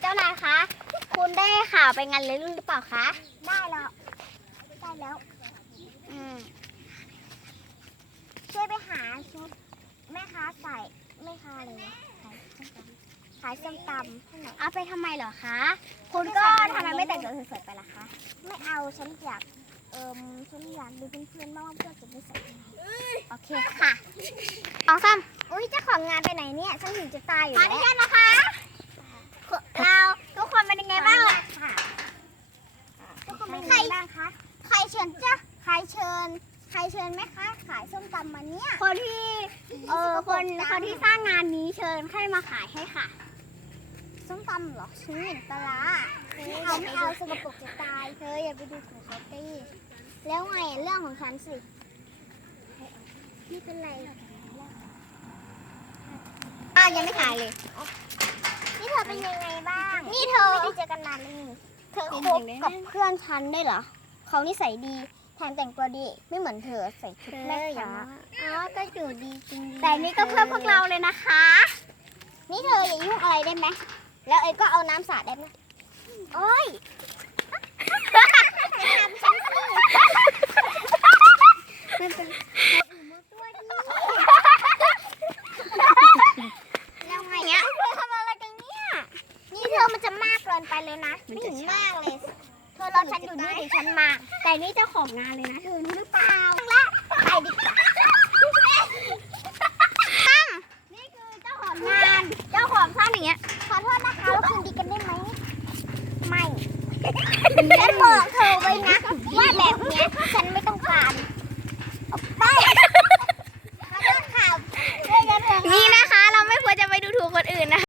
เจ้านายคะ คุณได้ข่าวไปงานเลี้ยงรุ่นหรือเปล่าคะ ได้แล้ว ได้แล้ว อืม ช่วยไปหาชุดแม่ค้าใส่แม่ค้าอะไรนะขายส้มตำขายส้มตำให้หน่อยเอาไปทำไมเหรอคะ คุณก็ทำไมไม่แต่งตัวสวยๆไปล่ะคะ ไม่เอาฉันอยากเอิมฉันอยากดูเพื่อนๆบ้างว่าเพื่อนจะไม่ใส่ยังไงโอเคค่ะสองสามอุ้ยเจ้าของงานไปไหนเนี่ย ฉันหิวจะตายอยู่ขออแล้นุวญาตนะคะ เราทุกคนเป็นยังไงบ้างล่ะ ค่ะ ทุกคนเป็นใครไงบ้างคะ ใครเชิญจ้ะใครเชิญ ใครเชิญแม่ค้าขายส้มตำมาเนี่ย คนที่ เออคนคนที่สร้างงานนี้เชิญให้มาขายให้ค่ะ ส้มตำเหรอฉันเห็นปลาร้าไม่เอาไม่เอาสกปรกจะตายเธออย่าไปดูถูกเขาตีแล้วไงเรื่องของฉันสิไม่เป็นไรอะยังไม่ขายเลย นี่เธอเป็นยังไงบ้าง นี่เธอไม่ได้เจอกันนานเลยนี่ เธอคคบบกักับบเพื่อนฉันได้เหรอ เขานิสัยดี แถมแต่งตัวดี ไม่เหมือนเธอใส่ชุดแม่ค้าอ๋อ ก็อยู่ดีจริงแต่นี่ก็เพื่อพวกเราเลยนะคะ นี่เธออย่ายุ่งอะไรได้ไหม แล้วเอ้ยก็เอาน้ำสาดได้ไหมโอ้ยทำฉันสิมันเป็นแล้วไงเนี่ยเธอทำอะไรกันเนี่ย นี่เธอมันจะมากเกิ นไปเลยนะไม่ถึงมากเลย เธอรอฉันอยู่นี่เดี๋ฉันมา แต่นี่เจ้าของงานเลยนะเธอหรือเปล่าละไปดิตั้มนี่คือเจ้าของงาน เจ้าของท่านอย่างเงี้ย ขอโทษนะคะเราคืนดีกันได้ไหม ไม่ฉันบอกเธอไว้นะว่าแบบเนี้ยฉันไม่ต้องการไปขอโทษค่ะนี่นะคะ เราไม่ควรจะไปดูถูกคนอื่นนะ